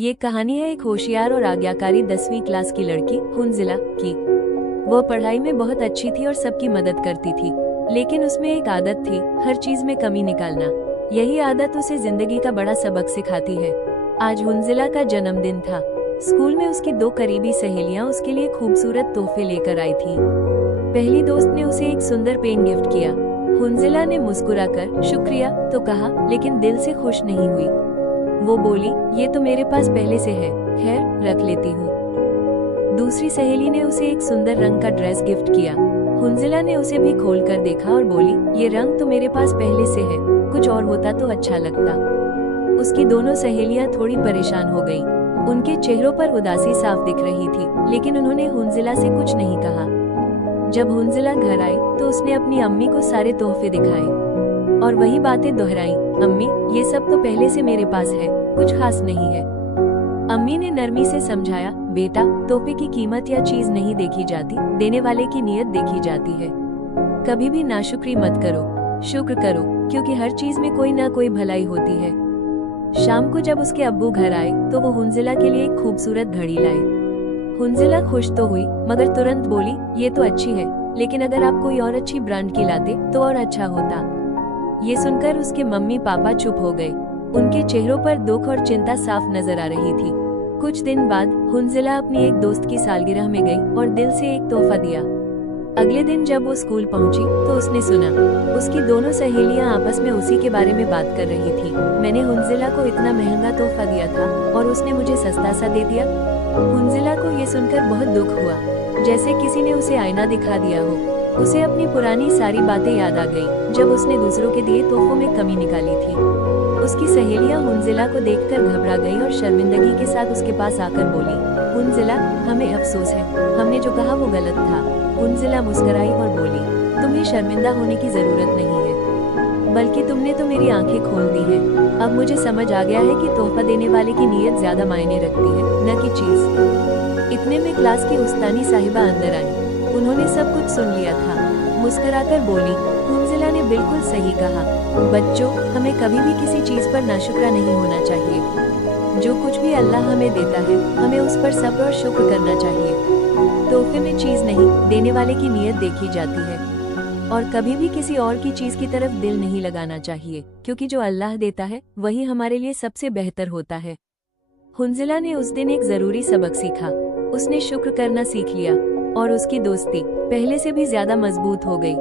ये कहानी है एक होशियार और आज्ञाकारी 10वीं क्लास की लड़की हुनजिला की। वो पढ़ाई में बहुत अच्छी थी और सबकी मदद करती थी, लेकिन उसमें एक आदत थी, हर चीज में कमी निकालना। यही आदत उसे जिंदगी का बड़ा सबक सिखाती है। आज हुनजिला का जन्मदिन था। स्कूल में उसकी दो करीबी सहेलियां उसके लिए खूबसूरत तोहफे लेकर आई थी। पहली दोस्त ने उसे एक सुंदर पेन गिफ्ट किया। हुनजिला ने मुस्कुराकर शुक्रिया तो कहा, लेकिन दिल से खुश नहीं हुई। वो बोली, ये तो मेरे पास पहले से है, खैर रख लेती हूँ। दूसरी सहेली ने उसे एक सुंदर रंग का ड्रेस गिफ्ट किया। हुनजिला ने उसे भी खोल कर देखा और बोली, ये रंग तो मेरे पास पहले से है, कुछ और होता तो अच्छा लगता। उसकी दोनों सहेलियां थोड़ी परेशान हो गईं। उनके चेहरों पर उदासी साफ दिख रही थी, लेकिन उन्होंने हुनजिला से कुछ नहीं कहा। जब हुनजिला घर आई तो उसने अपनी अम्मी को सारे तोहफे दिखाए और वही बातें दोहराई, अम्मी ये सब तो पहले से मेरे पास है, कुछ खास नहीं है। अम्मी ने नरमी से समझाया, बेटा तोहफे की कीमत या चीज नहीं देखी जाती, देने वाले की नीयत देखी जाती है। कभी भी नाशुक्री मत करो, शुक्र करो, क्योंकि हर चीज में कोई ना कोई भलाई होती है। शाम को जब उसके अब्बू घर आए तो वो हुनजिला के लिए एक खूबसूरत घड़ी लाए। हुनजिला खुश तो हुई, मगर तुरंत बोली, ये तो अच्छी है, लेकिन अगर आप कोई और अच्छी ब्रांड की लाते तो और अच्छा होता। ये सुनकर उसके मम्मी पापा चुप हो गए। उनके चेहरों पर दुख और चिंता साफ नजर आ रही थी। कुछ दिन बाद हुनजिला अपनी एक दोस्त की सालगिरह में गई और दिल से एक तोहफा दिया। अगले दिन जब वो स्कूल पहुंची तो उसने सुना उसकी दोनों सहेलियां आपस में उसी के बारे में बात कर रही थी। मैंने हुनजिला को इतना महंगा तोहफा दिया था और उसने मुझे सस्ता सा दे दिया। हुनजिला को ये सुनकर बहुत दुख हुआ, जैसे किसी ने उसे आईना दिखा दिया हो। उसे अपनी पुरानी सारी बातें याद आ गईं, जब उसने दूसरों के दिए तोहफों में कमी निकाली थी। उसकी सहेलियां हुनजिला को देखकर घबरा गईं और शर्मिंदगी के साथ उसके पास आकर बोली, हुनजिला हमें अफसोस है, हमने जो कहा वो गलत था। हुनजिला मुस्कुराई और बोली, तुम्हें शर्मिंदा होने की जरूरत नहीं है, बल्कि तुमने तो मेरी आंखें खोल दी हैं। अब मुझे समझ आ गया है कि तोहफा देने वाले की नीयत ज्यादा मायने रखती है, न कि चीज। इतने में क्लास की उस्तानी साहिबा अंदर आई। उन्होंने सब कुछ सुन लिया था। मुस्कुराकर बोली, हुनजिला ने बिल्कुल सही कहा। बच्चों, हमें कभी भी किसी चीज पर नाशुक्रा नहीं होना चाहिए। जो कुछ भी अल्लाह हमें देता है, हमें उस पर सब्र और शुक्र करना चाहिए। तोहफे में चीज नहीं, देने वाले की नीयत देखी जाती है। और कभी भी किसी और की चीज की तरफ दिल नहीं लगाना चाहिए, क्योंकि जो अल्लाह देता है वही हमारे लिए सबसे बेहतर होता है। हुनजिला ने उस दिन एक जरूरी सबक सीखा। उसने शुक्र करना सीख लिया और उसकी दोस्ती पहले से भी ज्यादा मजबूत हो गई।